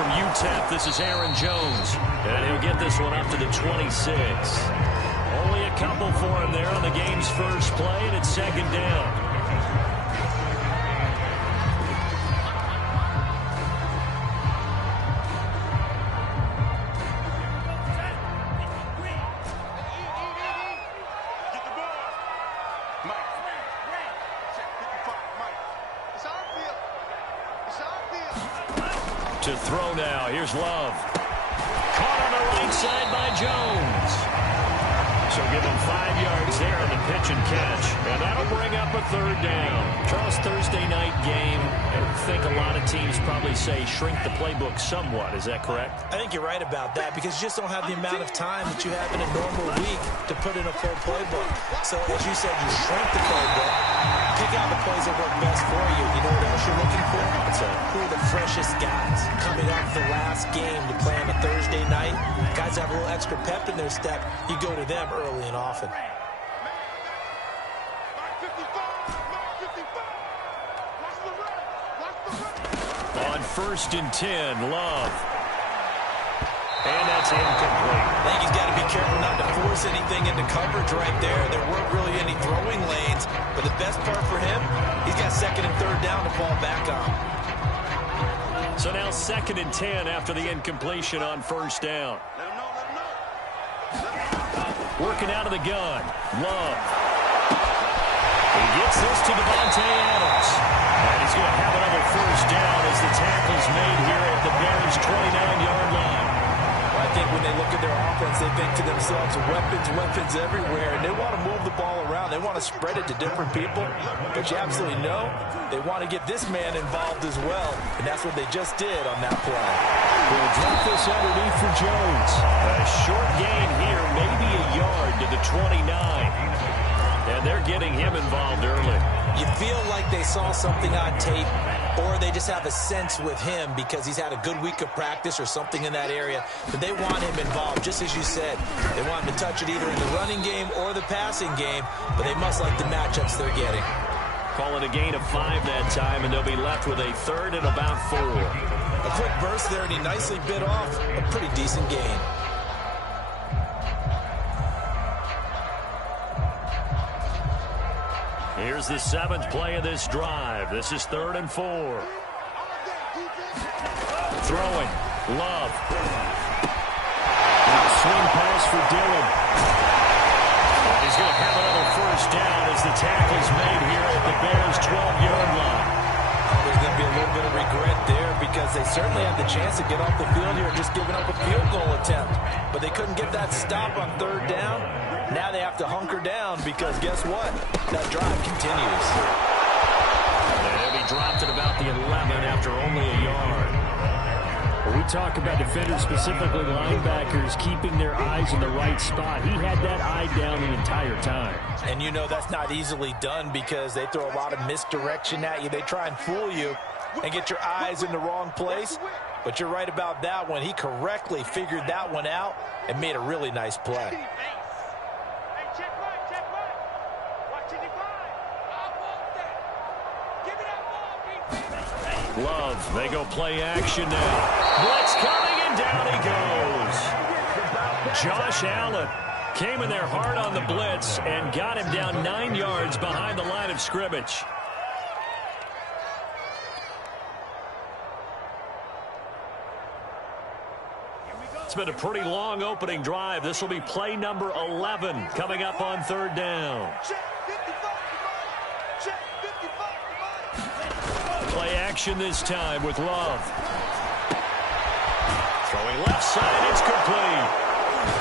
from UTEP, this is Aaron Jones. And he'll get this one up to the 26. Only a couple for him there on the game's first play, and it's second down. To throw now. Here's Love. Caught on the right side by Jones. So give him 5 yards there on the pitch and catch. And that'll bring up a third down. Charles, Thursday night game. I think a lot of teams probably say shrink the playbook somewhat. Is that correct? I think you're right about that because you just don't have the amount of time that you have in a normal week to put in a full playbook. So as you said, you shrink the playbook. Pick out the plays that work best for you. You know what else you're looking for? Who are the freshest guys coming off the last game to play on a Thursday night? Guys have a little extra pep in their step. You go to them early and often. On 1st and 10, Love. And that's incomplete. I think he's got to be careful not to force anything into coverage right there. There weren't really any throwing lanes. But the best part for him, he's got 2nd and 3rd down to fall back on. So now 2nd and 10 after the incompletion on 1st down. Working out of the gun. Love. He gets this to Devontae Adams. And he's going to have another 1st down as the tackle's made here at the Bears' 29-yard line. I think when they look at their offense, they think to themselves, weapons everywhere, and they want to move the ball around. They want to spread it to different people, but you absolutely know they want to get this man involved as well, and that's what they just did on that play. We'll drop this underneath for Jones. A short gain here, maybe a yard to the 29, and they're getting him involved early. You feel like they saw something on tape, or they just have a sense with him because he's had a good week of practice or something in that area, but they want him involved, just as you said. They want him to touch it either in the running game or the passing game, but they must like the matchups they're getting. Call it a gain of 5 that time, and they'll be left with a 3rd and about 4. A quick burst there, and he nicely bit off a pretty decent gain. Here's the 7th play of this drive. This is 3rd and 4. Throwing. Love. Swing pass for Dillon. And he's going to have another 1st down as the tackle's made here at the Bears' 12-yard line. There's going to be a little bit of regret there because they certainly had the chance to get off the field here just giving up a field goal attempt. But they couldn't get that stop on 3rd down. Now they have to hunker down because guess what? That drive continues. And he dropped it about the 11 after only a yard. When we talk about defenders, specifically linebackers, keeping their eyes in the right spot, he had that eye down the entire time. And you know that's not easily done because they throw a lot of misdirection at you. They try and fool you and get your eyes in the wrong place. But you're right about that one. He correctly figured that one out and made a really nice play. Love, they go play action now. Blitz coming, and down he goes. Josh Allen came in there hard on the blitz and got him down 9 yards behind the line of scrimmage. It's been a pretty long opening drive. This will be play number 11 coming up on 3rd down. Play action this time with Love. Throwing left side, it's complete.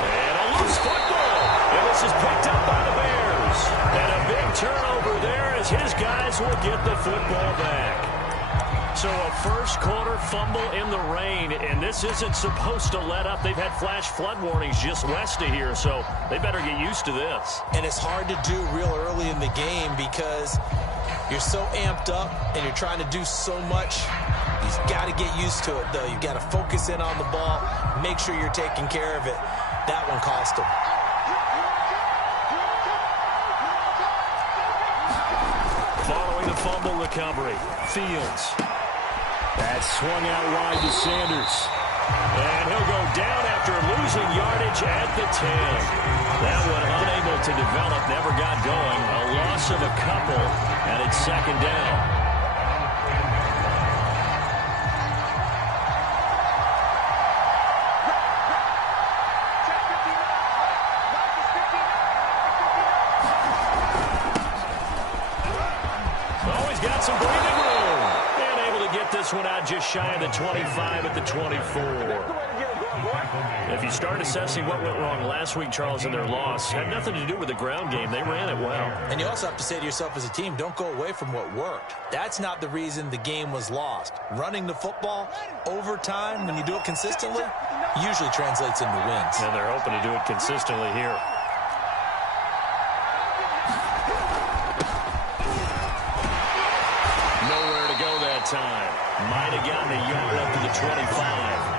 And a loose football. And this is picked up by the Bears. And a big turnover there as his guys will get the football back. So a first quarter fumble in the rain, and this isn't supposed to let up. They've had flash flood warnings just west of here, so they better get used to this. And it's hard to do real early in the game because you're so amped up and you're trying to do so much. You've got to get used to it, though. You've got to focus in on the ball, make sure you're taking care of it. That one cost him. Following the fumble recovery, Fields. That's swung out wide to Sanders. And he'll go down after losing yardage at the 10. That one unable to develop, never got going. A loss of a couple, and it's second down. Always got some breathing room. And able to get this one out just shy of the 25 at the 24. If you start assessing what went wrong last week, Charles, in their loss, had nothing to do with the ground game. They ran it well. And you also have to say to yourself as a team, don't go away from what worked. That's not the reason the game was lost. Running the football, overtime, when you do it consistently, usually translates into wins. And they're hoping to do it consistently here. Nowhere to go that time. Might have gotten a yard up to the 25.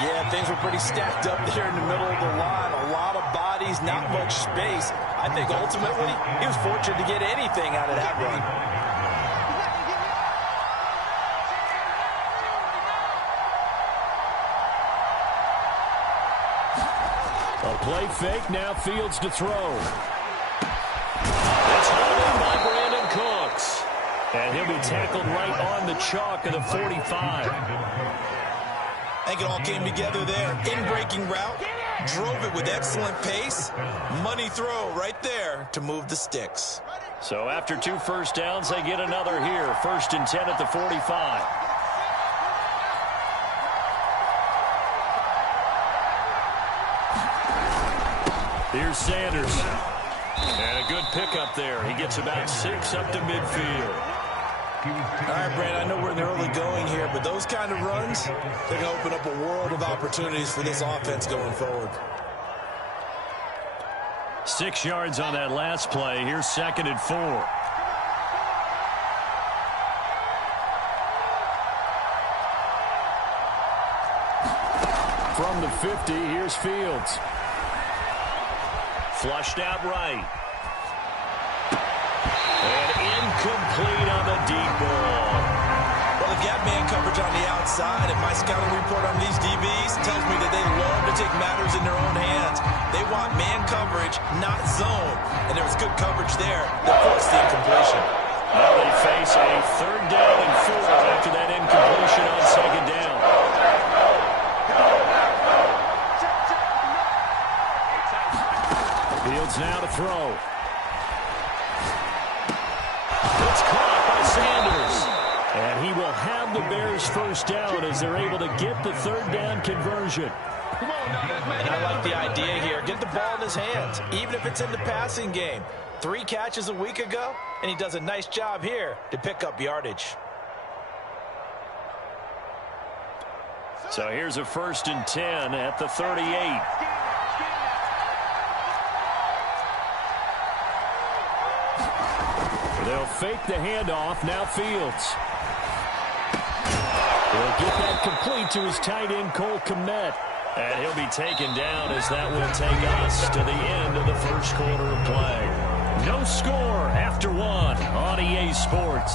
Yeah, things were pretty stacked up there in the middle of the line. A lot of bodies, not much space. I think ultimately he was fortunate to get anything out of that run. A play fake, now Fields to throw. It's hauled in by Brandon Cooks. And he'll be tackled right on the chalk of the 45. I think it all came together there. In-breaking route, drove it with excellent pace. Money throw right there to move the sticks. So after 2 first downs, they get another here. 1st and 10 at the 45. Here's Sanders. And a good pickup there. He gets about 6 up to midfield. All right, Brad, I know we're in the early going here, but those kind of runs, they're going to open up a world of opportunities for this offense going forward. 6 yards on that last play. Here's 2nd and 4. From the 50, here's Fields. Flushed out right. And incomplete on the deep ball. Well, they've got man coverage on the outside, and my scouting report on these DBs tells me that they love to take matters in their own hands. They want man coverage, not zone. And there was good coverage there that forced the incompletion. Now they face a 3rd down and 4 after that incompletion on 2nd down. Fields now to throw. It's caught by Sanders. And he will have the Bears 1st down as they're able to get the 3rd down conversion. And I like the idea here. Get the ball in his hands, even if it's in the passing game. 3 catches a week ago, and he does a nice job here to pick up yardage. So here's a 1st and 10 at the 38. They'll fake the handoff. Now Fields. He'll get that complete to his tight end, Cole Kmet. And he'll be taken down as that will take us to the end of the 1st quarter of play. No score after 1 on EA Sports.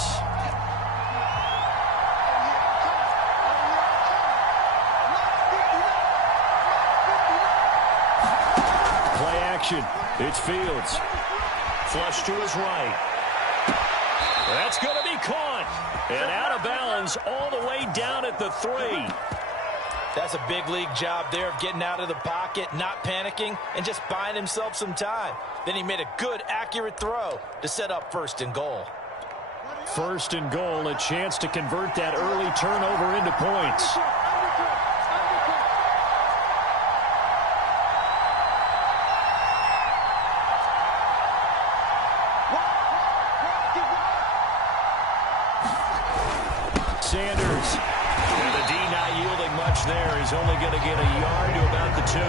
Play action. It's Fields. Flush to his right. That's going to be caught. And out of bounds all the way down at the 3. That's a big league job there of getting out of the pocket, not panicking, and just buying himself some time. Then he made a good, accurate throw to set up 1st and goal. 1st and goal, a chance to convert that early turnover into points. Sanders. And the D not yielding much there. He's only going to get a yard to about the 2.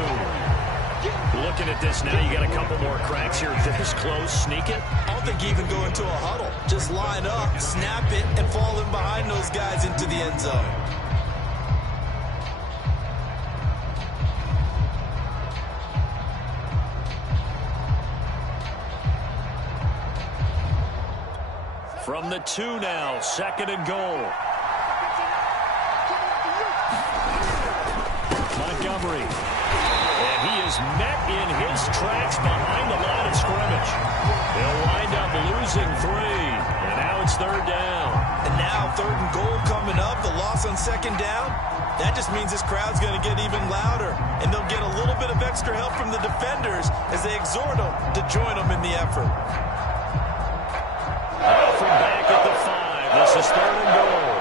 Looking at this now, you got a couple more cracks here. This close, sneak it. I don't think you even go into a huddle. Just line up, snap it, and fall in behind those guys into the end zone. From the 2 now, 2nd and goal. Montgomery. And he is met in his tracks behind the line of scrimmage. They'll wind up losing 3. And now it's 3rd down. And now 3rd and goal coming up. The loss on 2nd down. That just means this crowd's going to get even louder. And they'll get a little bit of extra help from the defenders as they exhort them to join them in the effort. From back at the 5. This is 3rd and goal.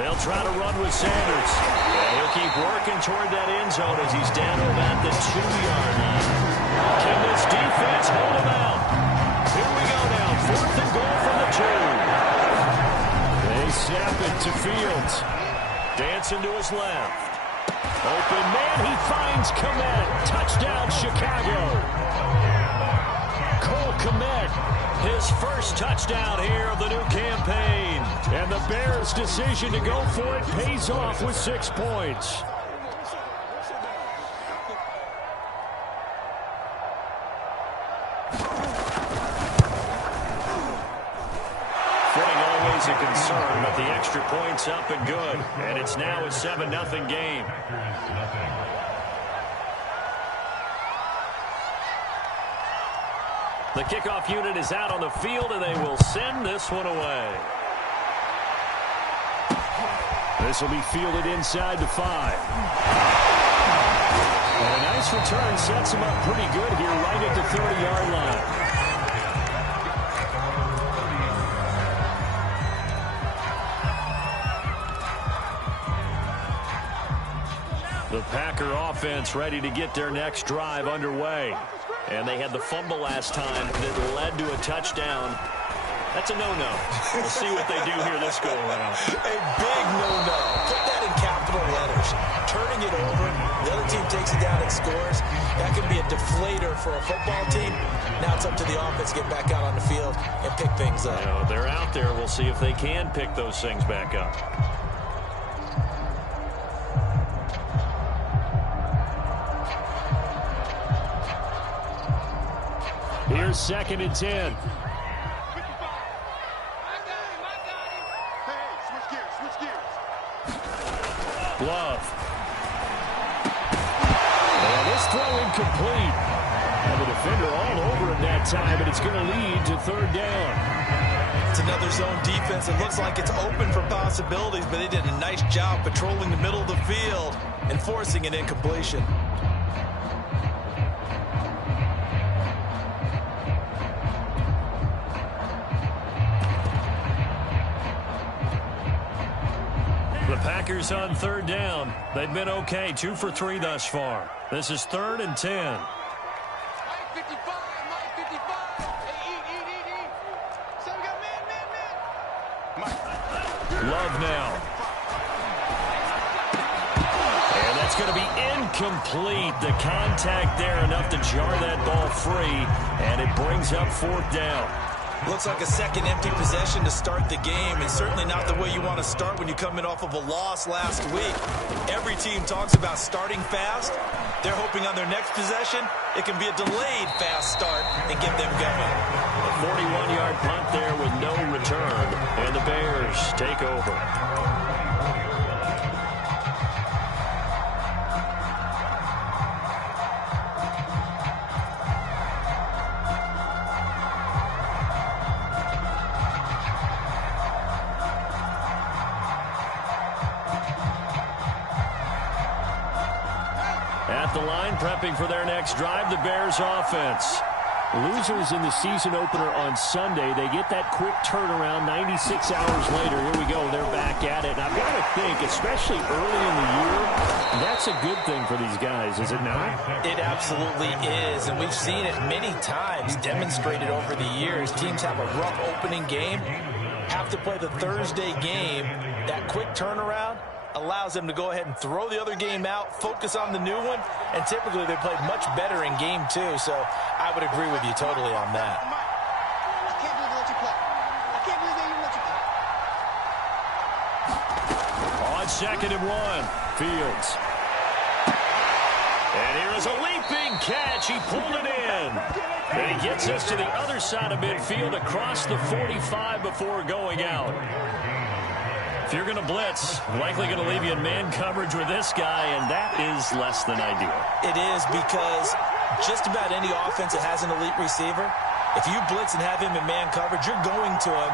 They'll try to run with Sanders. And he'll keep working toward that end zone as he's down to about the 2-yard line. Can this defense hold him out? Here we go now. 4th and goal from the 2. They snap it to Fields. Dancing to his left. Open man. He finds Kmet. Touchdown, Chicago. Cole Kmet. His first touchdown here of the new campaign. And the Bears' decision to go for it pays off with 6 points. Footing always a concern, but the extra point's up and good. And it's now a 7-0 game. The kickoff unit is out on the field, and they will send this one away. This will be fielded inside the 5. And a nice return sets him up pretty good here right at the 30-yard line. The Packer offense ready to get their next drive underway. And they had the fumble last time that led to a touchdown. That's a no-no. We'll see what they do here this go-around. A big no-no. Put that in capital letters. Turning it over, the other team takes it down and scores. That can be a deflator for a football team. Now it's up to the offense to get back out on the field and pick things up. You know, they're out there. We'll see if they can pick those things back up. Here's 2nd and 10. Love. And this throw incomplete. And the defender all over him that time, and it's going to lead to 3rd down. It's another zone defense. It looks like it's open for possibilities, but they did a nice job patrolling the middle of the field and forcing an incompletion. The Packers on 3rd down. They've been okay, 2 for 3 thus far. This is 3rd and 10. Love now. And that's going to be incomplete. The contact there enough to jar that ball free, and it brings up 4th down. Looks like a second empty possession to start the game, and certainly not the way you want to start when you come in off of a loss last week. Every team talks about starting fast. They're hoping on their next possession, it can be a delayed fast start and get them going. A 41-yard punt there with no return, and the Bears take over. At the line, prepping for their next drive, the Bears offense. Losers in the season opener on Sunday. They get that quick turnaround 96 hours later. Here we go. They're back at it. And I've got to think, especially early in the year, that's a good thing for these guys, is it not? It absolutely is. And we've seen it many times demonstrated over the years. Teams have a rough opening game, have to play the Thursday game. That quick turnaround allows them to go ahead and throw the other game out, focus on the new one, and typically they play much better in game 2, so I would agree with you totally on that. I can't believe they let you play. I can't believe they even let you play. 2nd and 1, Fields. And And here is a leaping catch. He pulled it in. And he gets us to the other side of midfield across the 45 before going out. If you're going to blitz, likely going to leave you in man coverage with this guy, and that is less than ideal. It is, because just about any offense that has an elite receiver, if you blitz and have him in man coverage, you're going to him,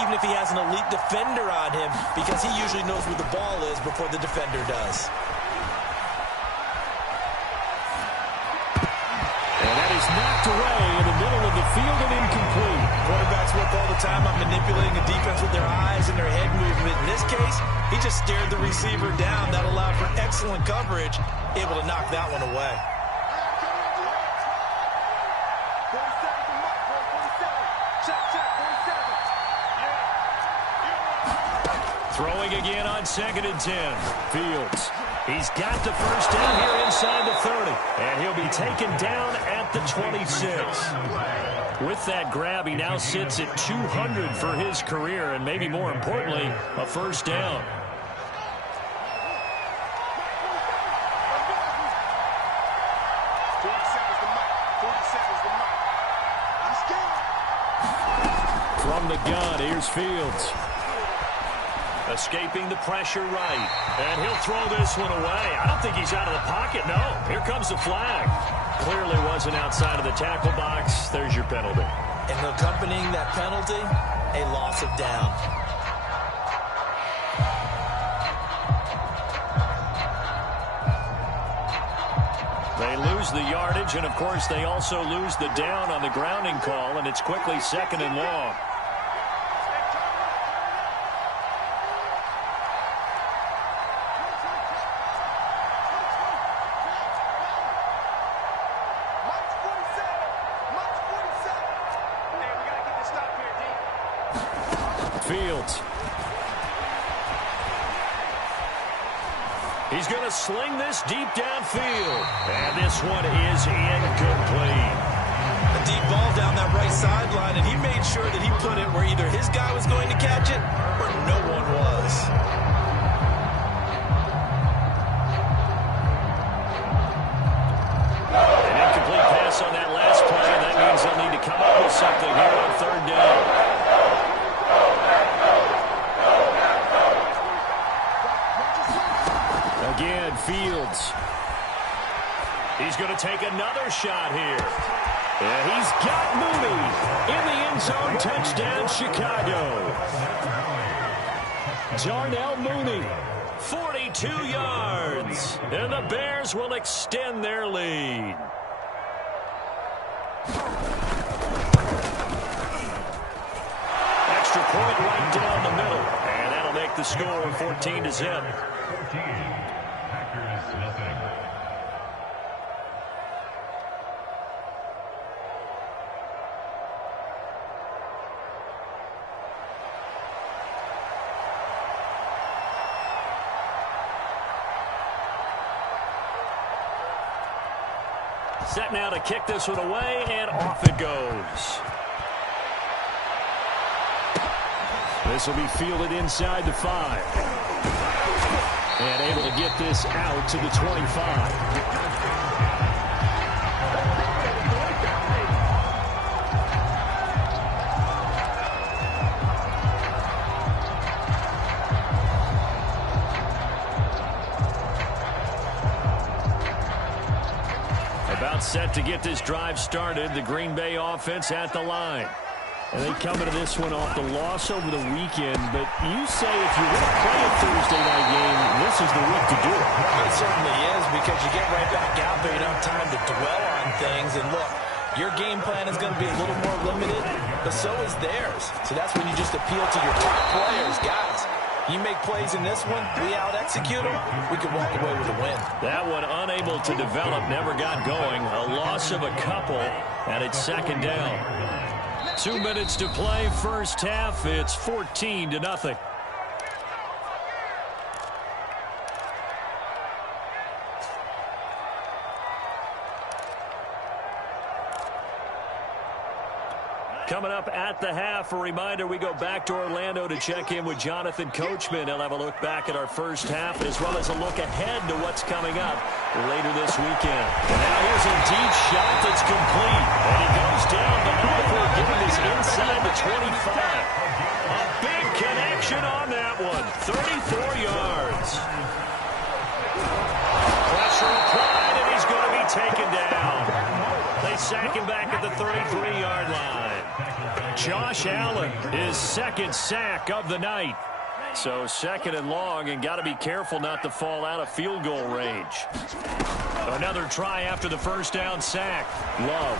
even if he has an elite defender on him, because he usually knows where the ball is before the defender does. And that is knocked away in the middle of the field and incomplete. Quarterbacks work all the time on manipulating a defense with their eyes and their head movement. In this case, he just stared the receiver down. That allowed for excellent coverage, able to knock that one away. Throwing again on 2nd and 10. Fields. He's got the first down here inside the 30. And he'll be taken down at the 26. With that grab, he now sits at 200 for his career, and maybe more importantly, a first down. From the gun, here's Fields. Escaping the pressure right. And he'll throw this one away. I don't think he's out of the pocket, no. Here comes the flag. Clearly wasn't outside of the tackle box. There's your penalty. And accompanying that penalty, a loss of down. They lose the yardage, and of course they also lose the down on the grounding call, and it's quickly 2nd and long. Fields. He's going to sling this deep downfield. And this one is incomplete. A deep ball down that right sideline, and he made sure that he put it where either his guy was going to catch it or no one was. An incomplete pass on that last play, and that means they'll need to come up with something here on 3rd down. Again, Fields. He's going to take another shot here. And he's got Mooney in the end zone. Touchdown, Chicago. Darnell Mooney, 42 yards. And the Bears will extend their lead. Extra point right down the middle. And that'll make the score 14-0. Set now to kick this one away, and off it goes. This will be fielded inside the 5. And able to get this out to the 25. About set to get this drive started. The Green Bay offense at the line. And they come into this one off the loss over the weekend. But you say if you're going to play a Thursday night game, this is the week to do it. It certainly is, because you get right back out there. You don't have time to dwell on things. And look, your game plan is going to be a little more limited, but so is theirs. So that's when you just appeal to your top players. Guys, you make plays in this one, we out-execute them, we can walk away with a win. That one unable to develop, never got going. A loss of a couple, and it's 2nd down. 2 minutes to play, first half. It's 14-0. Coming up at the half, a reminder, we go back to Orlando to check in with Jonathan Coachman. He'll have a look back at our first half as well as a look ahead to what's coming up later this weekend. And now here's a deep shot that's complete. And he goes down the before getting this inside the 25. A big connection on that one. 34 yards. Pressure applied, and he's going to be taken down. They sack him back at the 33-yard line. Josh Allen, his second sack of the night. So second and long, and got to be careful not to fall out of field goal range. Another try after the first down sack. Love.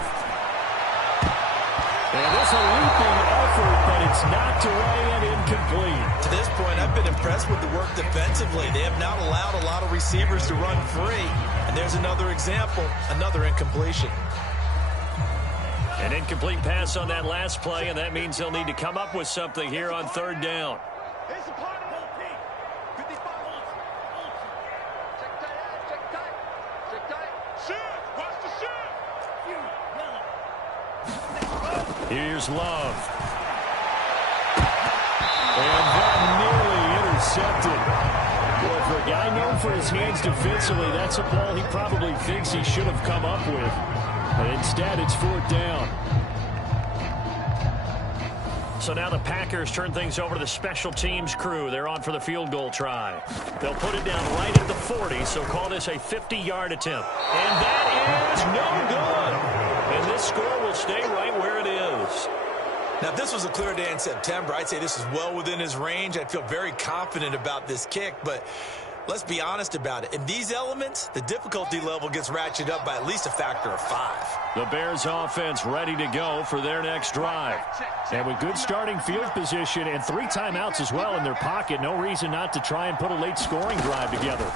And it's a leaping effort, but it's knocked away and incomplete. To this point, I've been impressed with the work defensively. They have not allowed a lot of receivers to run free. And there's another example, another incompletion. An incomplete pass on that last play, and that means they'll need to come up with something here on third down. Here's Love. And that nearly intercepted. Boy, for a guy known for his hands defensively, that's a ball he probably thinks he should have come up with. But instead, it's fourth down. So now the Packers turn things over to the special teams crew. They're on for the field goal try. They'll put it down right at the 40, so call this a 50-yard attempt. And that is no good. And this score will stay right where it is. Now, if this was a clear day in September, I'd say this is well within his range. I'd feel very confident about this kick, but let's be honest about it. In these elements, the difficulty level gets ratcheted up by at least a factor of 5. The Bears offense ready to go for their next drive. And with good starting field position and 3 timeouts as well in their pocket, no reason not to try and put a late scoring drive together.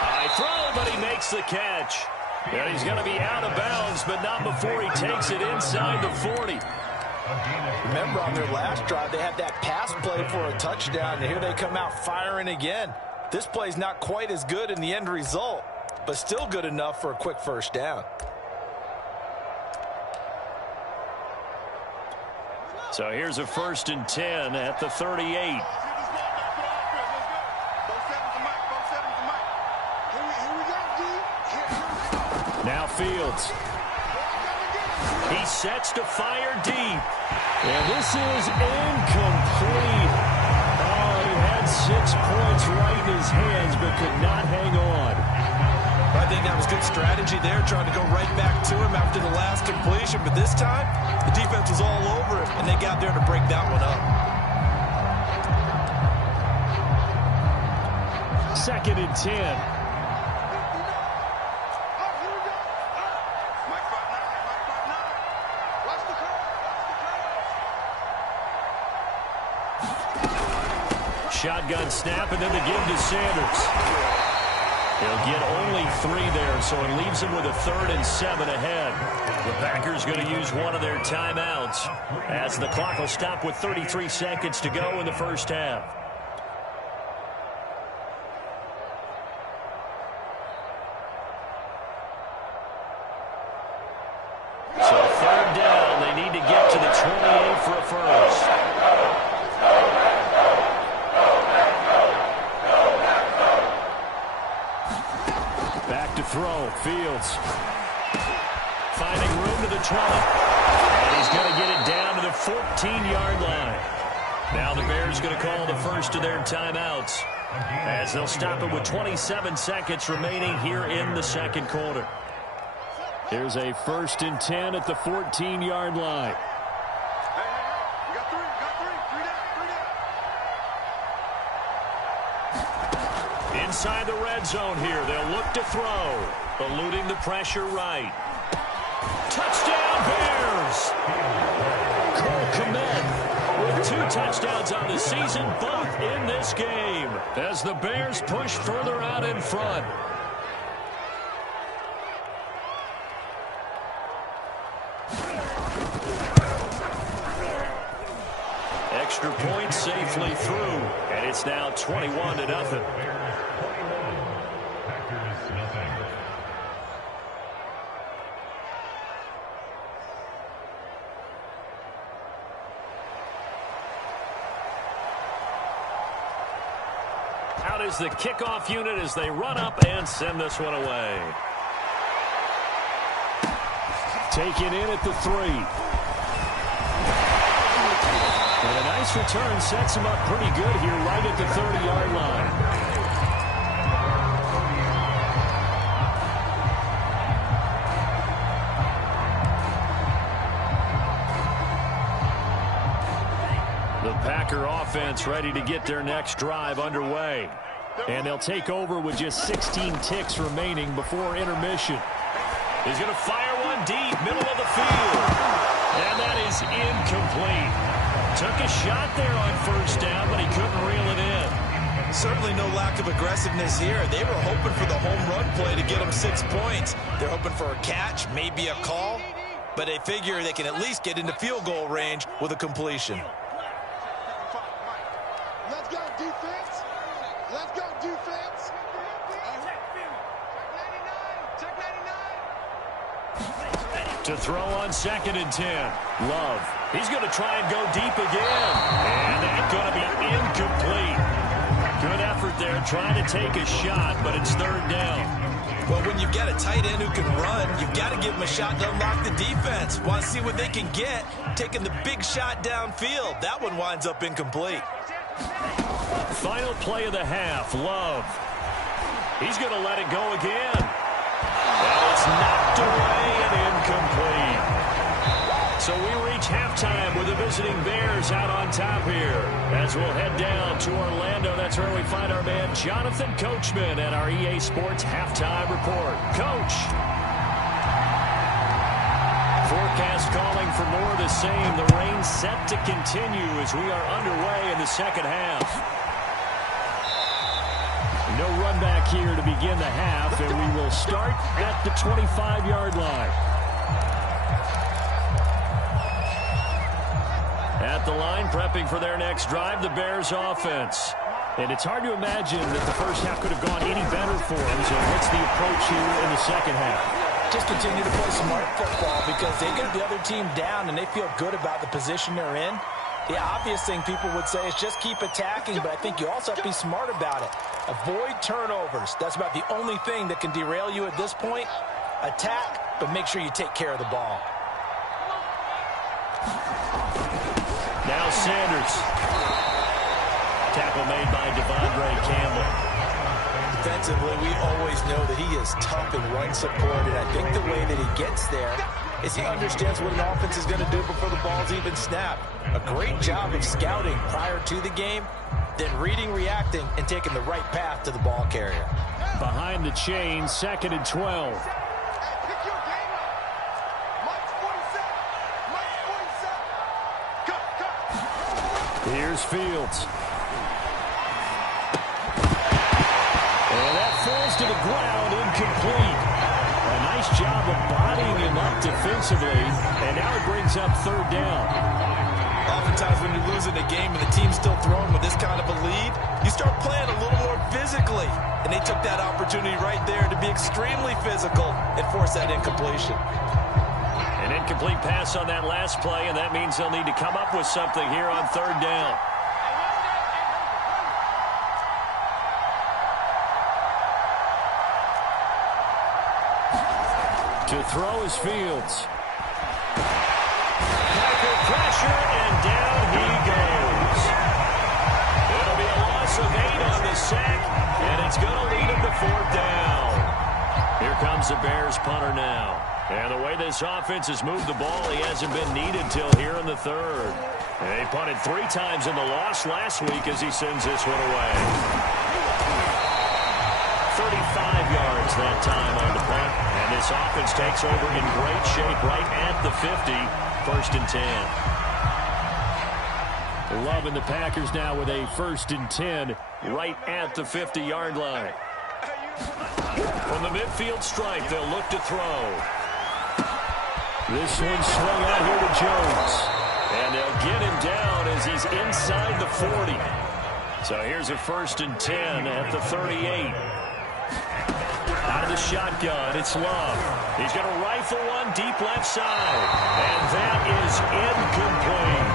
High throw, but he makes the catch. And he's going to be out of bounds, but not before he takes it inside the 40. Remember, on their last drive, they had that pass play for a touchdown, and here they come out firing again. This play's not quite as good in the end result, but still good enough for a quick first down. So here's a 1st and 10 at the 38. Now Fields. He sets to fire deep. And this is incomplete. Oh, he had 6 points right in his hands, but could not hang on. I think that was good strategy there, trying to go right back to him after the last completion. But this time, the defense was all over it, and they got there to break that one up. 2nd and 10. Shotgun snap, and then the give to Sanders. He'll get only 3 there, so it leaves him with a 3rd and 7 ahead. The Packers going to use one of their timeouts as the clock will stop with 33 seconds to go in the first half. So 3rd down, they need to get to the 28 for a first. Throw, Fields. Finding room to the 20. And he's going to get it down to the 14-yard line. Now the Bears going to call the first of their timeouts as they'll stop it with 27 seconds remaining here in the second quarter. Here's a 1st and 10 at the 14-yard line. Inside the red zone here. They'll look to throw. Eluding the pressure right. Touchdown Bears! Cole Kmet with 2 touchdowns on the season, both in this game, as the Bears push further out in front. Extra point safely through, and it's now 21-0. Out is the kickoff unit as they run up and send this one away. Taken in at the 3. And a nice return sets him up pretty good here right at the 30-yard line. The Packer offense ready to get their next drive underway. And they'll take over with just 16 ticks remaining before intermission. He's going to fire one deep, middle of the field. And that is incomplete. Took a shot there on first down, but he couldn't reel it in. Certainly no lack of aggressiveness here. They were hoping for the home run play to get them 6 points. They're hoping for a catch, maybe a call. But they figure they can at least get into field goal range with a completion. Let's go, defense. Let's go, defense. Check 99. To throw on 2nd and 10. Love. He's going to try and go deep again. And that's going to be incomplete. Good effort there trying to take a shot, but it's 3rd down. Well, when you've got a tight end who can run, you've got to give him a shot to unlock the defense. Want to see what they can get, taking the big shot downfield. That one winds up incomplete. Final play of the half, Love. He's going to let it go again. Well, it's knocked away and incomplete. So we reach halftime with the visiting Bears out on top here. As we'll head down to Orlando, that's where we find our man Jonathan Coachman at our EA Sports Halftime Report. Coach. Forecast calling for more of the same. The rain set to continue as we are underway in the second half. No run back here to begin the half, and we will start at the 25-yard line. At the line, prepping for their next drive, the Bears offense. And it's hard to imagine that the first half could have gone any better for them. So what's the approach here in the second half? Just continue to play smart football because they get the other team down and they feel good about the position they're in. The obvious thing people would say is just keep attacking, but I think you also have to be smart about it. Avoid turnovers. That's about the only thing that can derail you at this point. Attack, but make sure you take care of the ball. Now Sanders. Tackle made by Devondre Campbell. Defensively, we always know that he is tough and run support, and I think the way that he gets there is he understands what an offense is going to do before the ball's even snapped. A great job of scouting prior to the game, then reading, reacting, and taking the right path to the ball carrier. Behind the chain, 2nd and 12. Pick your game up. Mike's 47. Mike's 47. Go. Here's Fields. And that falls to the ground, incomplete. A nice job of bodying him up defensively, and now it brings up 3rd down. Oftentimes when you're losing a game and the team's still throwing with this kind of a lead, you start playing a little more physically. And they took that opportunity right there to be extremely physical and force that incompletion. An incomplete pass on that last play, and that means they'll need to come up with something here on 3rd down. To throw is Fields. Packer pressure, and down he goes. It'll be a loss of 8 on the sack, and it's going to lead him to 4th down. Here comes the Bears punter now. And the way this offense has moved the ball, he hasn't been needed till here in the 3rd. And he punted 3 times in the loss last week as he sends this one away. 35 yards that time on the punt. And this offense takes over in great shape right at the 50. 1st and 10. Love and the Packers now with a 1st and 10 right at the 50-yard line. From the midfield stripe, they'll look to throw. This one swung out here to Jones. And they'll get him down as he's inside the 40. So here's a 1st and 10 at the 38. Out of the shotgun, it's Love. He's going to rifle one deep left side. And that is incomplete.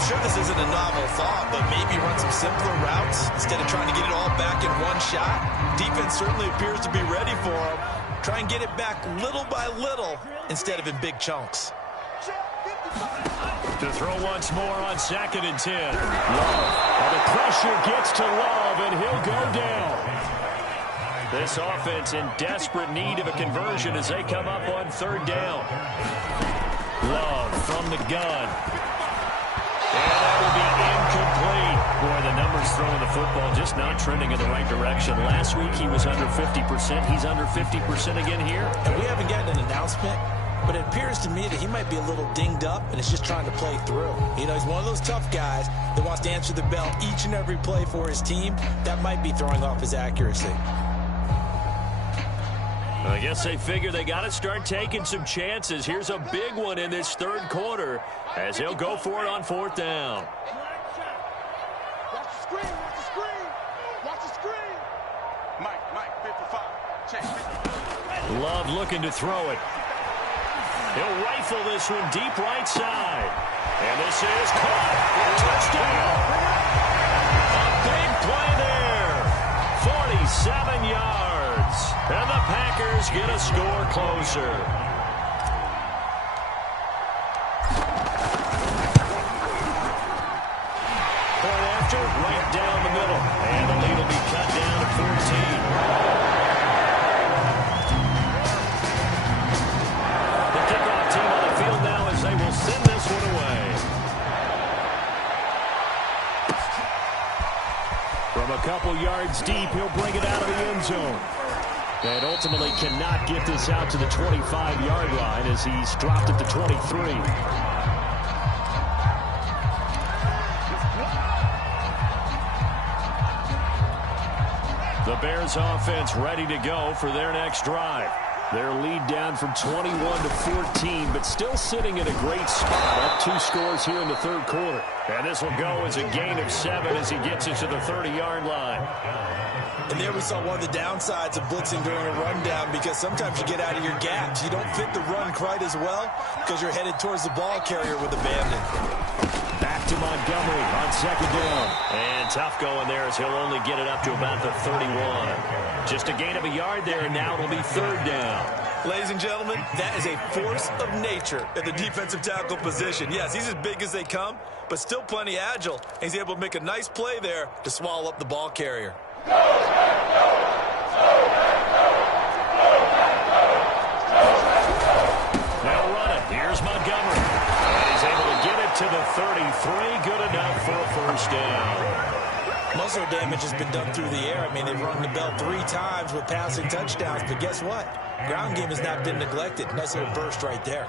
I'm sure this isn't a novel thought, but maybe run some simpler routes instead of trying to get it all back in one shot. Defense certainly appears to be ready for him. Try and get it back little by little instead of in big chunks. To throw once more on 2nd and 10. Love. And the pressure gets to Love, and he'll go down. This offense in desperate need of a conversion as they come up on 3rd down. Love from the gun. And that will be incomplete. Boy, the numbers throwing the football just not trending in the right direction. Last week he was under 50%. He's under 50% again here. And we haven't gotten an announcement, but it appears to me that he might be a little dinged up and is just trying to play through. You know, he's one of those tough guys that wants to answer the bell each and every play for his team. That might be throwing off his accuracy. I guess they figure they got to start taking some chances. Here's a big one in this 3rd quarter as they'll go for it on 4th down. Watch the screen, watch the screen. Watch the screen. Mike, 55. Check. Love looking to throw it. He'll rifle this one deep right side. And this is caught. Touchdown. A big play there. 47 yards. And the Packers get a score closer. Point after, right down the middle. And the lead will be cut down to 14. The kickoff team on the field now as they will send this one away. From a couple yards deep, he'll bring it out of the end zone. And ultimately cannot get this out to the 25-yard line as he's dropped it to 23. The Bears offense ready to go for their next drive. Their lead down from 21 to 14, but still sitting in a great spot. Up 2 scores here in the 3rd quarter. And this will go as a gain of 7 as he gets it to the 30-yard line. And there we saw one of the downsides of blitzing during a rundown, because sometimes you get out of your gaps. You don't fit the run quite as well because you're headed towards the ball carrier with abandon. Back to Montgomery on 2nd down. And tough going there as he'll only get it up to about the 31. Just a gain of a yard there, and now it'll be 3rd down. Ladies and gentlemen, that is a force of nature at the defensive tackle position. Yes, he's as big as they come, but still plenty agile. He's able to make a nice play there to swallow up the ball carrier. Now run it. Here's Montgomery. And he's able to get it to the 33. Good enough for a 1st down. Most of the damage has been done through the air. I mean, they've rung the bell 3 times with passing touchdowns, but guess what? Ground game has not been neglected. Nice little burst right there.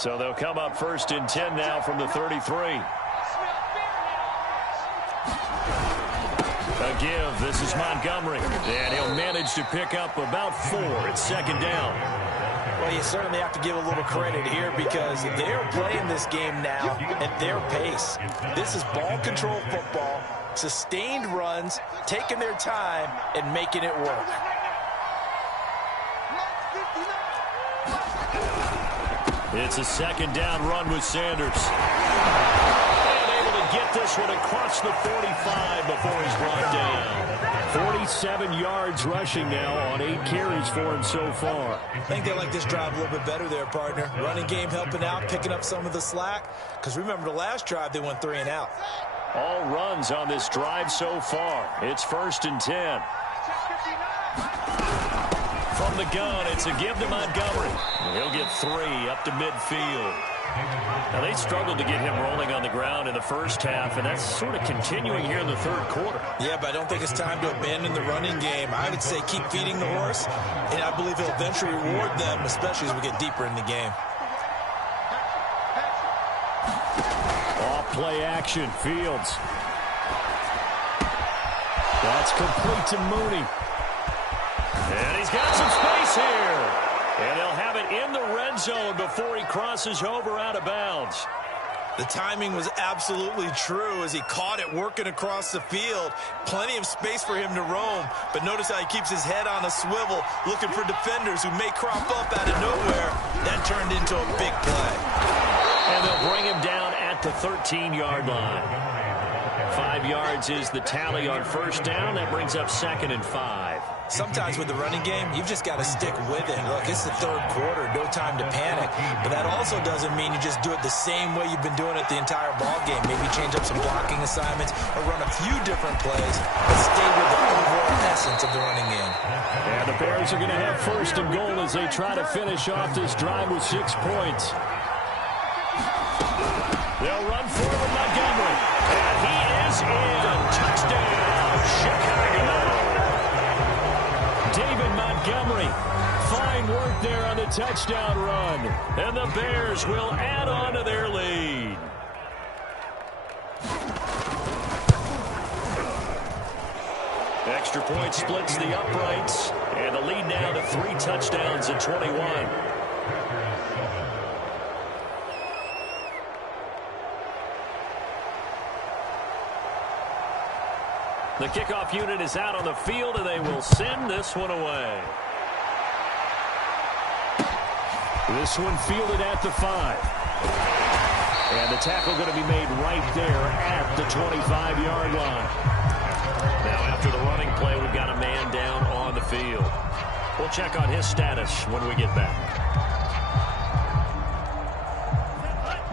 So they'll come up 1st and 10 now from the 33. A give. This is Montgomery. And he'll manage to pick up about 4. It's 2nd down. Well, you certainly have to give a little credit here because they're playing this game now at their pace. This is ball control football, sustained runs, taking their time, and making it work. It's a 2nd down run with Sanders. And able to get this one across the 45 before he's brought down. 47 yards rushing now on 8 carries for him so far. I think they like this drive a little bit better there, partner. Running game helping out, picking up some of the slack. Because remember the last drive, they went 3 and out. All runs on this drive so far. It's 1st and 10. From the gun, it's a give to Montgomery. He'll get 3 up to midfield. Now, they struggled to get him rolling on the ground in the first half, and that's sort of continuing here in the 3rd quarter. Yeah, but I don't think it's time to abandon the running game. I would say keep feeding the horse, and I believe he'll eventually reward them, especially as we get deeper in the game. Off play action, Fields. That's complete to Mooney. And he's got some space here. And they'll have it in the red zone before he crosses over out of bounds. The timing was absolutely true as he caught it working across the field. Plenty of space for him to roam, but notice how he keeps his head on a swivel, looking for defenders who may crop up out of nowhere. That turned into a big play. And they'll bring him down at the 13-yard line. 5 yards is the tally on first down. That brings up 2nd and 5. Sometimes with the running game, you've just got to stick with it. Look, it's the third quarter, no time to panic. But that also doesn't mean you just do it the same way you've been doing it the entire ball game. Maybe change up some blocking assignments or run a few different plays, but stay with the overall essence of the running game. And the Bears are going to have first and goal as they try to finish off this drive with 6 points. They'll run forward Montgomery. And he is in. Touchdown, Chicago. David Montgomery. Fine work there on the touchdown run. And the Bears will add on to their lead. Extra point splits the uprights. And the lead now to 3 touchdowns at 21. The kickoff unit is out on the field, and they will send this one away. This one fielded at the 5. And the tackle going to be made right there at the 25-yard line. Now, after the running play, we've got a man down on the field. We'll check on his status when we get back.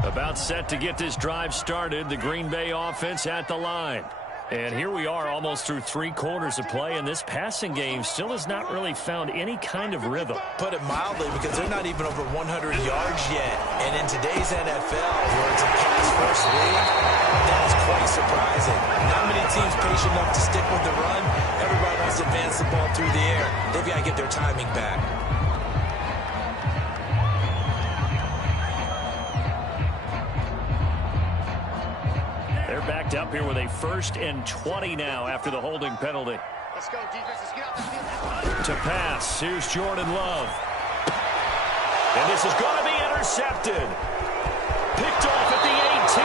About set to get this drive started, the Green Bay offense at the line. And here we are almost through 3 quarters of play, and this passing game still has not really found any kind of rhythm. Put it mildly, because they're not even over 100 yards yet. And in today's NFL, where it's a pass-first league, that is quite surprising. Not many teams patient enough to stick with the run. Everybody wants to advance the ball through the air. They've got to get their timing back. Backed up here with a 1st and 20 now after the holding penalty. Let's go, defense. Let's get out the field. To pass, here's Jordan Love. And this is going to be intercepted. Picked off at the 18.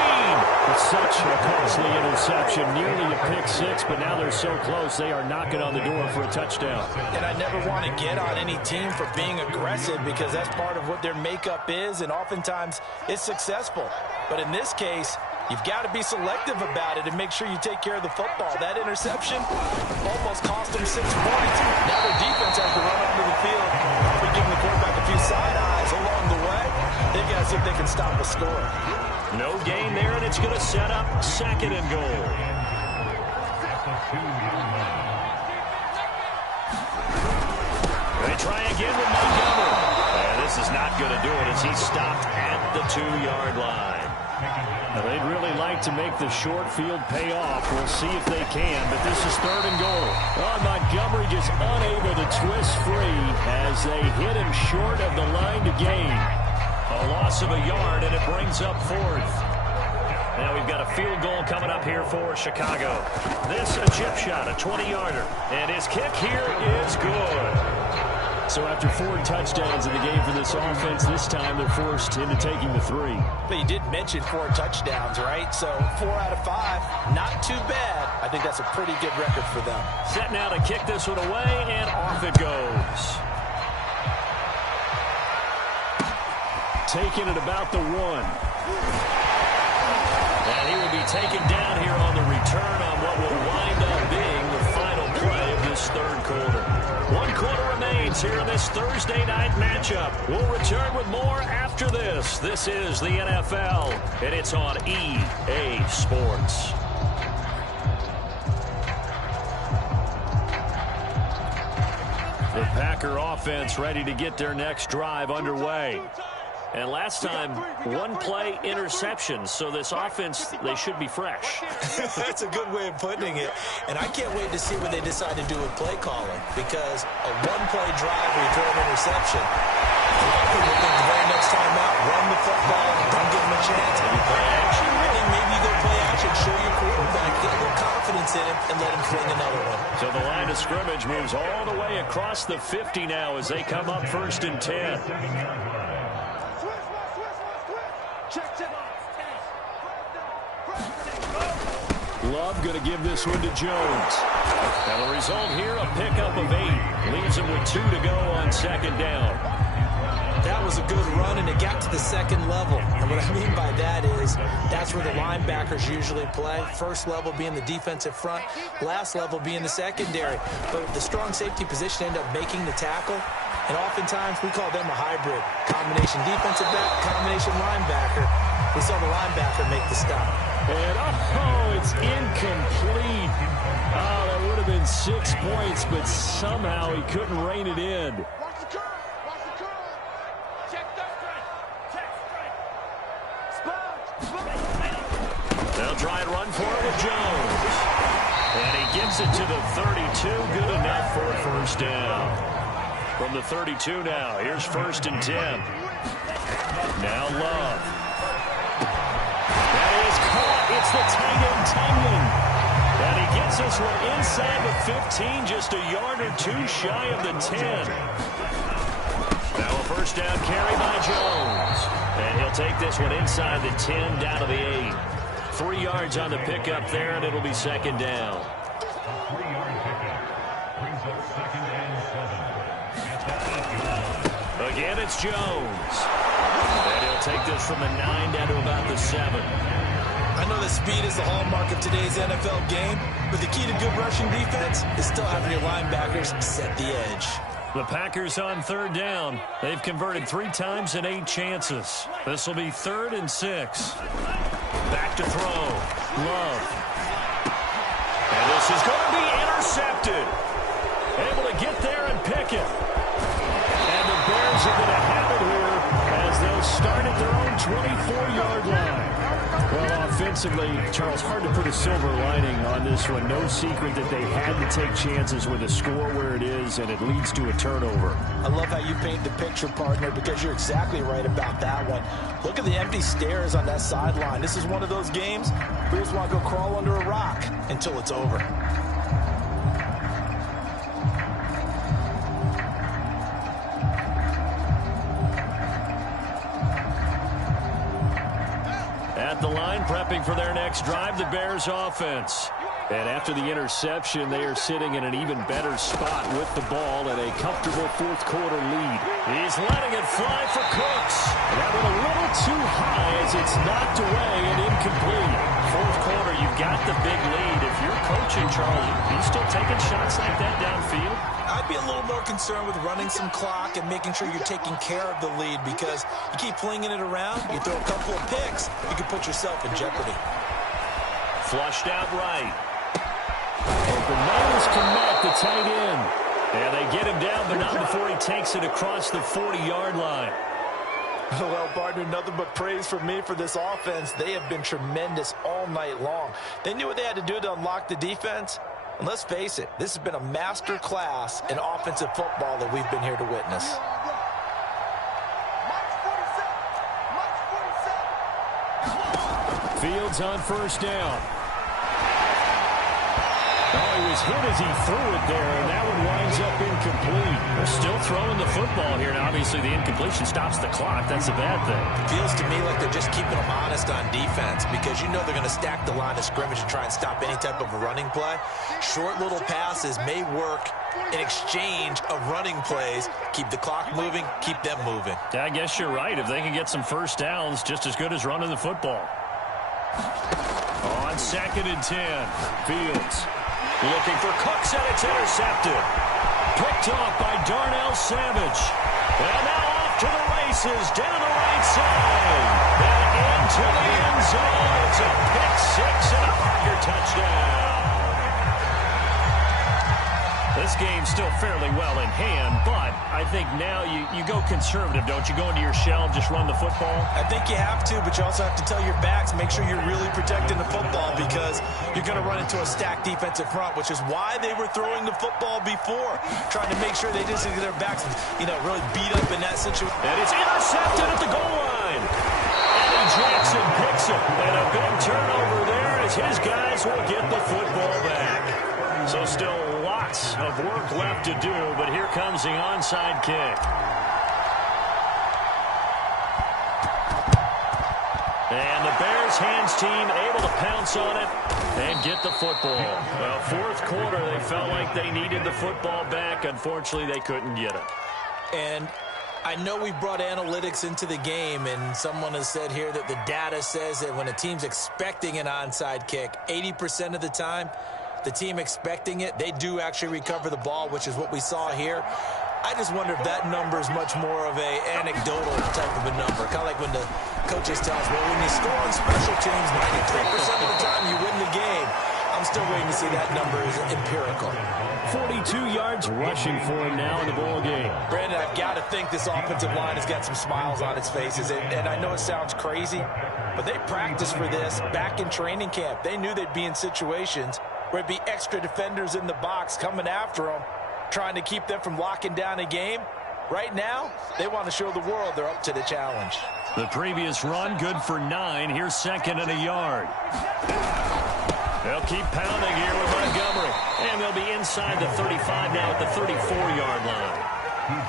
It's such a costly interception. Nearly a pick 6, but now they're so close they are knocking on the door for a touchdown. And I never want to get on any team for being aggressive, because that's part of what their makeup is, and oftentimes it's successful. But in this case, you've got to be selective about it and make sure you take care of the football. That interception almost cost them 6 points. Now their defense has to run onto the field, probably giving the quarterback a few side eyes along the way. They've got to see if they can stop a score. No gain there, and it's going to set up 2nd and goal. They try again with Montgomery. And this is not going to do it as he stopped at the 2-yard line. Now, they'd really like to make the short field pay off. We'll see if they can, but this is 3rd and goal. Oh, Montgomery just unable to twist free as they hit him short of the line to gain. A loss of a yard, and it brings up 4th. Now we've got a field goal coming up here for Chicago. This a chip shot, a 20-yarder, and his kick here is good. So after 4 touchdowns in the game for this offense, this time they're forced into taking the 3. But you did mention 4 touchdowns, right? So 4 out of 5, not too bad. I think that's a pretty good record for them. Set now to kick this one away, and off it goes. Taking it about the 1. And he will be taken down here on the return on what will wind up being the final play of this 3rd quarter. 1 quarter remains here in this Thursday night matchup. We'll return with more after this. This is the NFL, and it's on EA Sports. The Packer offense ready to get their next drive underway. And last time, 1-play interception. So this offense, they should be fresh. That's a good way of putting it. And I can't wait to see what they decide to do with play calling, because a 1-play drive where you throw an interception, a lot of people think the very next time out, run the football, don't give them a chance. Maybe play action. I think maybe you go play action, show your quarterback, get a little confidence in him, and let him fling another one. So the line of scrimmage moves all the way across the 50 now as they come up 1st and 10. Love going to give this one to Jones. And the result here, a pickup of 8. Leaves him with 2 to go on second down. That was a good run, and it got to the second level. And what I mean by that is that's where the linebackers usually play. First level being the defensive front, last level being the secondary. But the strong safety position ended up making the tackle, and oftentimes we call them a hybrid. Combination defensive back, combination linebacker. We saw the linebacker make the stop. And, oh, it's incomplete. Oh, that would have been 6 points, but somehow he couldn't rein it in. Watch the curl. Watch the curl. Check that straight. Check straight. Spot. They'll try and run for it with Jones. And he gives it to the 32. Good enough for a first down. From the 32 now, here's 1st and 10. Now Love. That is caught. It's the tight end Tangen. And he gets this one inside the 15, just a yard or 2 shy of the 10. Now a first down carry by Jones. And he'll take this one inside the 10, down to the 8. 3 yards on the pickup there, and it'll be second down. 3-yard pickup brings up 2nd and 7. Again, it's Jones. And he'll take this from the 9 down to about the 7. I know that speed is the hallmark of today's NFL game, but the key to good rushing defense is still having your linebackers set the edge. The Packers on 3rd down. They've converted 3 times in 8 chances. This will be 3rd and 6. Back to throw. Love. And this is going to be intercepted. Able to get there and pick it. And the Bears are going to have it here as they'll start at their own 24-yard line. Well, offensively, Charles, hard to put a silver lining on this one. No secret that they had to take chances with a score where it is, and it leads to a turnover. I love how you paint the picture, partner, because you're exactly right about that one. Look at the empty stairs on that sideline. This is one of those games where you just want to go crawl under a rock until it's over. At the line, prepping for their next drive, the Bears offense. And after the interception, they are sitting in an even better spot with the ball and a comfortable 4th quarter lead. He's letting it fly for Cooks. That one a little too high as it's knocked away and incomplete. 4th quarter, you've got the big lead. If you're coaching, Charles, are you still taking shots like that downfield? I'd be a little more concerned with running some clock and making sure you're taking care of the lead, because you keep flinging it around, you throw a couple of picks, you can put yourself in jeopardy. Flushed out right. And the nose connect the tight end. And they get him down, but not before he takes it across the 40-yard line. Well, partner, nothing but praise from me for this offense. They have been tremendous all night long. They knew what they had to do to unlock the defense. And let's face it, this has been a master class in offensive football that we've been here to witness. Fields on 1st down. Oh, he was hit as he threw it there, and that one winds up incomplete. They're still throwing the football here, and obviously the incompletion stops the clock. That's a bad thing. Feels to me like they're just keeping them honest on defense, because you know they're going to stack the line of scrimmage and try and stop any type of a running play. Short little passes may work in exchange of running plays. Keep the clock moving, keep them moving. Yeah, I guess you're right. If they can get some first downs, just as good as running the football. On 2nd and 10, Fields. Looking for Cooks, and it's intercepted. Picked off by Darnell Savage. And now off to the races, down the right side. And into the end zone. It's a pick 6 and a Parker touchdown. This game's still fairly well in hand, but I think now you go conservative, don't you? Go into your shell and just run the football? I think you have to, but you also have to tell your backs, make sure you're really protecting the football, because you're going to run into a stacked defensive front, which is why they were throwing the football before, trying to make sure they didn't get their backs, really beat up in that situation. And it's intercepted at the goal line. And Jackson picks it. And a big turnover there as his guys will get the football back. So still lots of work left to do, but here comes the onside kick. And the Bears hands team able to pounce on it and get the football. Well, fourth quarter, they felt like they needed the football back. Unfortunately, they couldn't get it. And I know we brought analytics into the game, and someone has said here that the data says that when a team's expecting an onside kick, 80% of the time, the team expecting it, they do actually recover the ball, which is what we saw here. I just wonder if that number is much more of a anecdotal type of a number. Kind of like when the coaches tell us, well, when you score on special teams, 93% of the time you win the game. I'm still waiting to see that number is empirical. 42 yards rushing for him now in the ball game. Brandon, I've got to think this offensive line has got some smiles on its faces. And I know it sounds crazy, but they practiced for this back in training camp. They knew they'd be in situations where it'd be extra defenders in the box coming after them, trying to keep them from locking down a game. Right now, they want to show the world they're up to the challenge. The previous run, good for 9. Here's second and a yard. They'll keep pounding here with Montgomery. And they'll be inside the 35 now at the 34-yard line.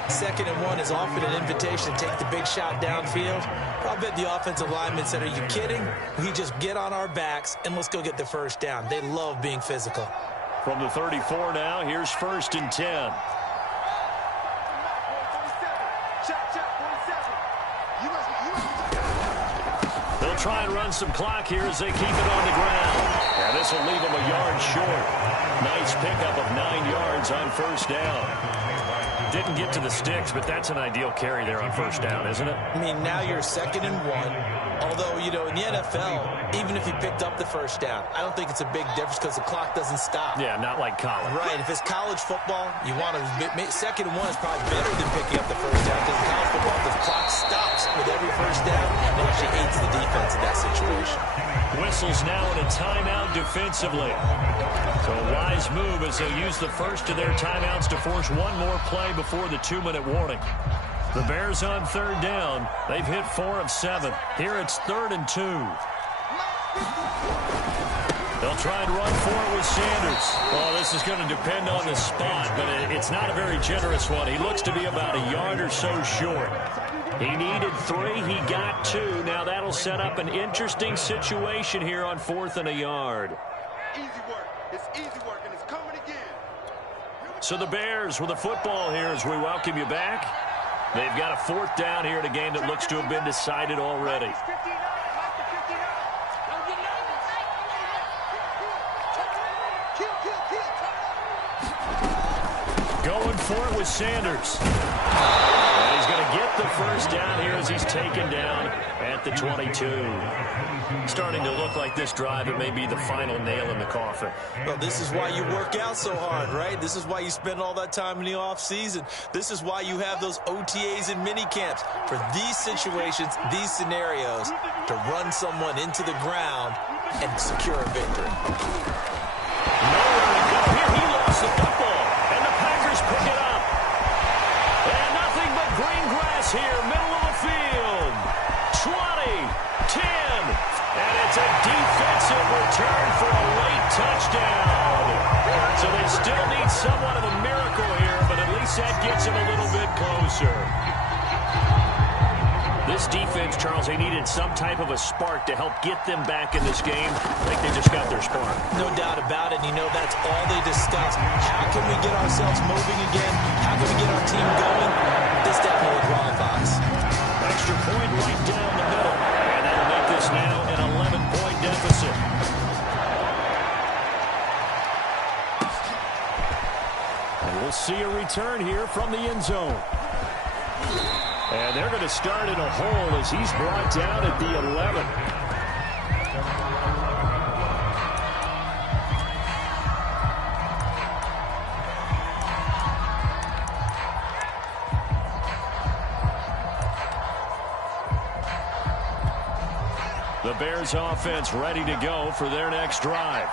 2nd and 1 is often an invitation to take the big shot downfield. I'll bet the offensive lineman said, are you kidding? We just get on our backs and let's go get the first down. They love being physical. From the 34 now, here's 1st and 10. They'll try and run some clock here as they keep it on the ground. And this will leave them a yard short. Nice pickup of 9 yards on 1st down. Didn't get to the sticks, but that's an ideal carry there on 1st down, isn't it? I mean, now you're 2nd and 1. Although, you know, in the NFL, even if you picked up the 1st down, I don't think it's a big difference because the clock doesn't stop. Yeah, not like college. Right. If it's college football, you want to 2nd and 1 is probably better than picking up the 1st down because in college football, the clock stops with every 1st down. It actually aids the defense in that situation. Whistles now in a timeout defensively. So a wise move as they use the first of their timeouts to force one more play before the 2-minute warning. The Bears on 3rd down. They've hit 4 of 7. Here it's 3rd and 2. They'll try and run for it with Sanders. Well, this is going to depend on the spot, but it's not a very generous one. He looks to be about a yard or so short. He needed 3. He got 2. Now that'll set up an interesting situation here on 4th and a yard. Easy work. It's easy work, and it's coming again. So the Bears with a football here as we welcome you back. They've got a 4th down here in a game that looks to have been decided already. Going for it with Sanders. And he's going to get the 1st down here as he's taken down at the 22. Starting to look like this drive, it may be the final nail in the coffin. Well, this is why you work out so hard, right? This is why you spend all that time in the offseason. This is why you have those OTAs and mini camps for these situations, these scenarios, to run someone into the ground and secure a victory. Nowhere to go here. He lost the football, and the Packers pick it up. And nothing but green grass here, middle of the field. 20, 10. And it's a defensive return for a late touchdown. So they still need somewhat of a miracle here, but at least that gets them a little bit closer. This defense, Charles, they needed some type of a spark to help get them back in this game. I think they just got their spark. No doubt about it. You know, that's all they discussed. How can we get ourselves moving again? How can we get our team going? This definitely qualifies. Extra point right down the middle. And that'll make this now an 11-point deficit. And we'll see a return here from the end zone. And they're going to start in a hole as he's brought down at the 11. The Bears offense ready to go for their next drive.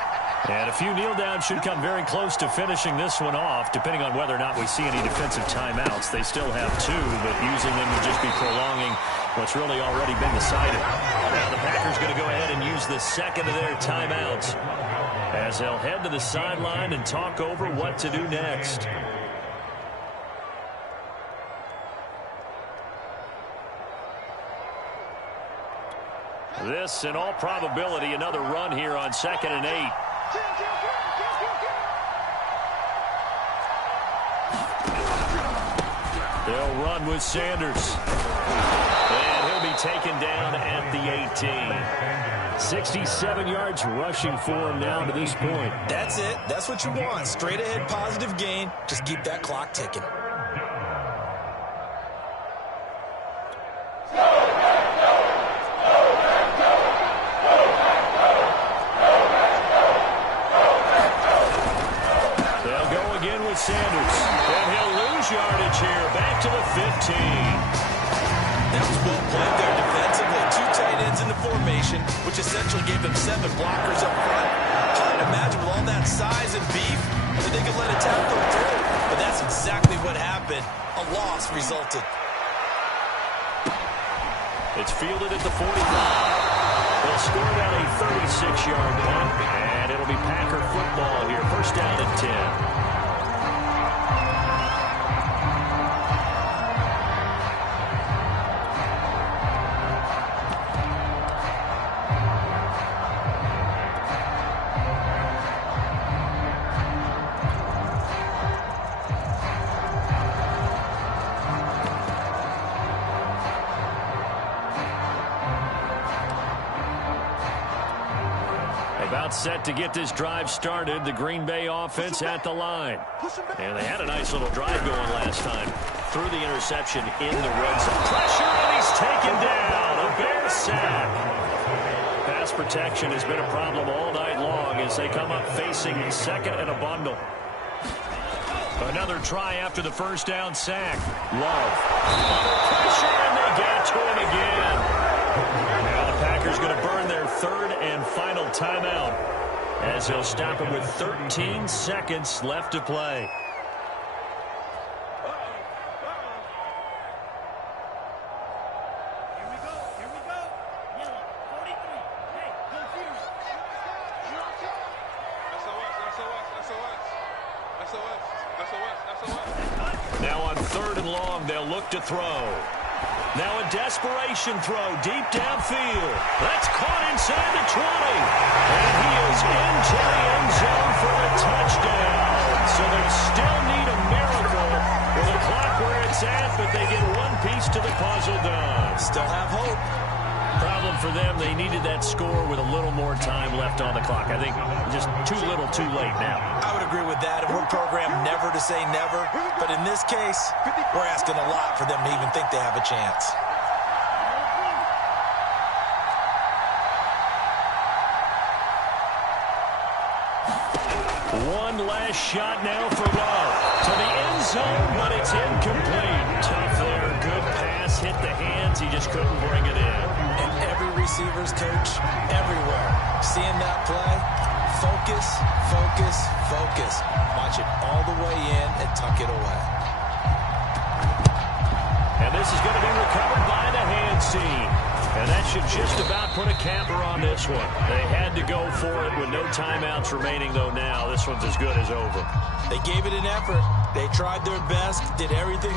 And a few kneel downs should come very close to finishing this one off, depending on whether or not we see any defensive timeouts. They still have 2, but using them to just be prolonging what's really already been decided. Now the Packers going to go ahead and use the 2nd of their timeouts as they'll head to the sideline and talk over what to do next. This, in all probability, another run here on 2nd and 8. They'll run with Sanders. And he'll be taken down at the 18. 67 yards rushing for him now to this point. That's it. That's what you want. Straight ahead positive gain. Just keep that clock ticking. They'll go again with Sanders. And he'll lose yardage here. Back to the 15. That was well played there defensively. 2 tight ends in the formation, which essentially gave them 7 blockers up front. Hard to imagine with all that size and beef that they could let a tackle through. But that's exactly what happened. A loss resulted. It's fielded at the 45. They'll score down a 36-yard punt, and it'll be Packer football here. First down and 10. About set to get this drive started. The Green Bay offense at the line. And they had a nice little drive going last time. Through the interception in the red zone. Pressure, and he's taken down. A Bear sack. Pass protection has been a problem all night long as they come up facing 2nd and a bundle. Another try after the first down sack. Love. Under pressure, and they get to him again. Now the Packers going to burn their 3rd and final timeout as they'll stop him with 13 seconds left to play. Now on 3rd and long, they'll look to throw. Now a desperation throw deep downfield. That's caught inside the 20. And he is into the end zone for a touchdown. So they still need a miracle with the clock where it's at, but they get one piece to the puzzle done. Still have hope. Problem for them, they needed that score with a little more time left on the clock. I think just too little too late now. I would agree with that, and we're programmed never to say never. But in this case, we're asking a lot for them to even think they have a chance. One last shot now for Love. To the end zone, but it's incomplete. Tough there. Good pass. Hit the hands. He just couldn't bring it in. And every receiver's coach, everywhere, seeing that play, focus, focus, focus. Watch it all the way in and tuck it away. And this is going to be recovered by the hands team. And that should just about put a capper on this one. They had to go for it with no timeouts remaining, though now this one's as good as over. They gave it an effort. They tried their best, did everything